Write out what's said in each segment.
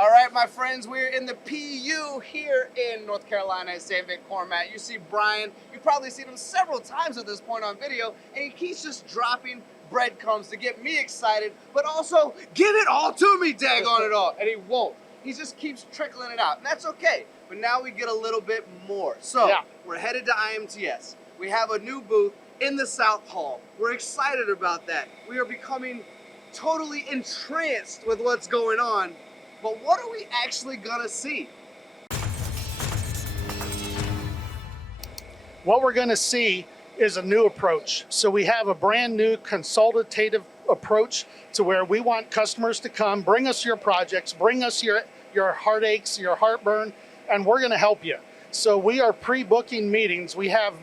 All right, my friends, we're in the PU here in North Carolina at Sandvik Coromant. You see Brian, you've probably seen him several times at this point on video, and he keeps just dropping breadcrumbs to get me excited, but also give it all to me, daggone it all. And he won't. He just keeps trickling it out, and that's okay. But now we get a little bit more. So we're headed to IMTS. We have a new booth in the South Hall. We're excited about that. We are becoming totally entranced with what's going on. But what are we actually gonna see? What we're gonna see is a new approach. So we have a brand new consultative approach to where we want customers to come, bring us your projects, bring us your heartaches, your heartburn, and we're gonna help you. So we are pre-booking meetings. We have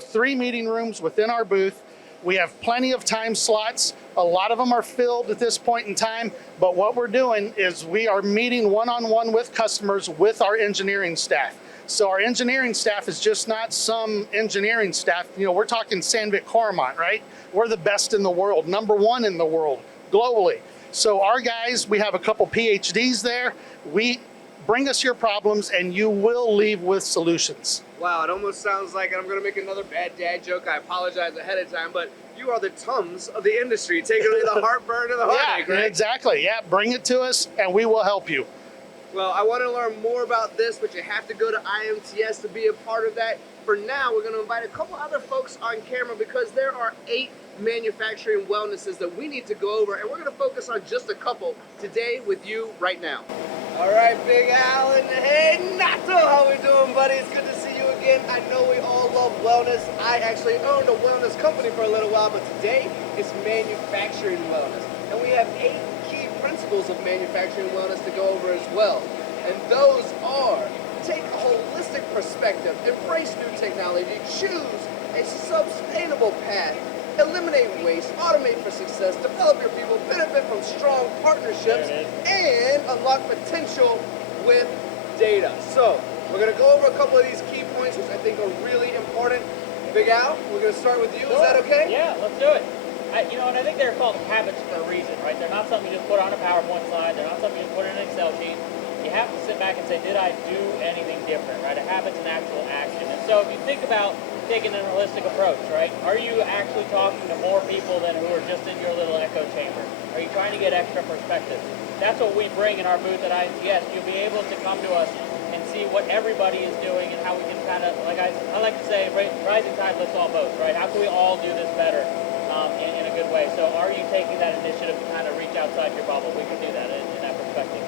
3 meeting rooms within our booth. We have plenty of time slots. A lot of them are filled at this point in time, but what we're doing is we are meeting one-on-one with customers with our engineering staff. So our engineering staff is just not some engineering staff. You know, we're talking Sandvik Coromant, right? We're the best in the world, #1 in the world, globally. So our guys, we have a couple PhDs there. We bring us your problems and you will leave with solutions. Wow, it almost sounds like I'm gonna make another bad dad joke. I apologize ahead of time, but you are the Tums of the industry, taking away the heartburn and the heartache, right? Exactly, yeah, bring it to us and we will help you. Well, I want to learn more about this, but you have to go to IMTS to be a part of that. For now, we're going to invite a couple other folks on camera because there are 8 manufacturing wellnesses that we need to go over, and we're going to focus on just a couple today with you right now. All right, Big Al and hey, Nato, how we doing, buddy? It's good to see you again. I know we all love wellness. I actually owned a wellness company for a little while, but today it's manufacturing wellness. And we have 8 key principles of manufacturing wellness to go over as well. And those are: take a holistic perspective, embrace new technology, choose a sustainable path, eliminate waste, automate for success, develop your people, benefit from strong partnerships, and unlock potential with data. So we're going to go over a couple of these key points, which I think are really important. Big Al, we're going to start with you. Sure. Is that okay? Yeah, let's do it. You know, and I think they're called habits for a reason, right? They're not something you just put on a PowerPoint slide. They're not something you put in an Excel sheet. You have to sit back and say, did I do anything different, right? A habit's an actual action. And so if you think about taking an holistic approach, right? Are you actually talking to more people than who are just in your little echo chamber? Are you trying to get extra perspective? That's what we bring in our booth at IMTS. You'll be able to come to us and see what everybody is doing and how we can kind of, like I like to say, rising tide lifts all boats, right? How can we all do this better in a good way? So are you taking that initiative to kind of reach outside your bubble? We can do that in that perspective.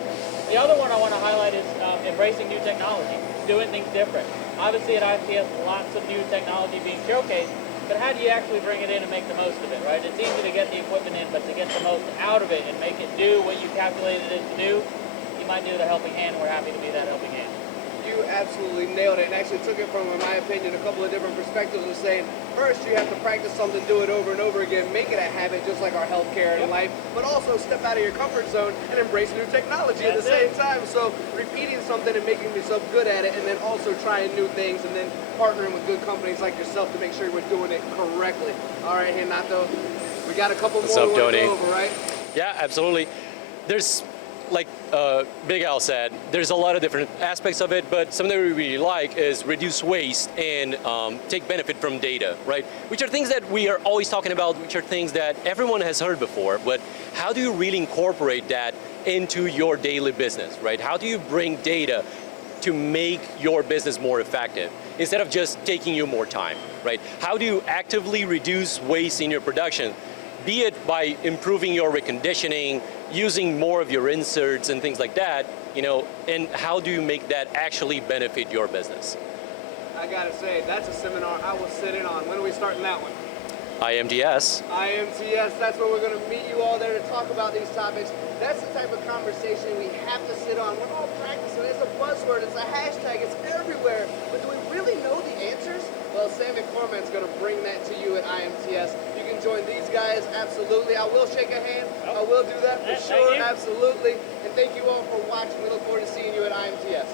The other one I want to highlight is embracing new technology, doing things different. Obviously at IMTS, lots of new technology being showcased, but how do you actually bring it in and make the most of it, right? It's easy to get the equipment in, but to get the most out of it and make it do what you calculated it to do, you might need a helping hand. We're happy to be that helping hand. You absolutely nailed it, and actually took it from, in my opinion, a couple of different perspectives of saying, first you have to practice something, do it over and over again, make it a habit just like our healthcare and life, but also step out of your comfort zone and embrace new technology at the same time. So repeating something and making yourself good at it, and then also trying new things, and then partnering with good companies like yourself to make sure we're doing it correctly. All right, Renato, we got a couple more to go over, right? Yeah, absolutely. There's, like Big Al said, there's a lot of different aspects of it, but something we really like is reduce waste and take benefit from data, right? Which are things that we are always talking about, which are things that everyone has heard before, but how do you really incorporate that into your daily business, right? How do you bring data to make your business more effective instead of just taking you more time, right? How do you actively reduce waste in your production? Be it by improving your reconditioning, using more of your inserts and things like that, you know, and how do you make that actually benefit your business? I gotta say, that's a seminar I will sit in on. When are we starting that one? IMTS. IMTS, that's where we're gonna meet you all there to talk about these topics. That's the type of conversation we have to sit on. We're all practicing. It's a buzzword, it's a hashtag, it's everywhere. But do we really know the answers? Well, Sandvik Coromant's gonna bring that to you at IMTS. You can join these guys, absolutely. I will shake a hand. I will do that for sure, absolutely. And thank you all for watching. We look forward to seeing you at IMTS.